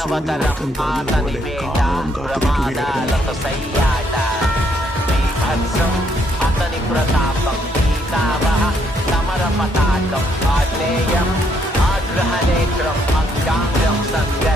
మానవతరం ఆతని వేట ప్రమాదాలతో సయ్యాట బీభత్సం అతని ప్రతాపం పీతావహ సమర పతాకం ఆగ్నేయం ఆగ్రహనేత్రం అంగాంగం సంగ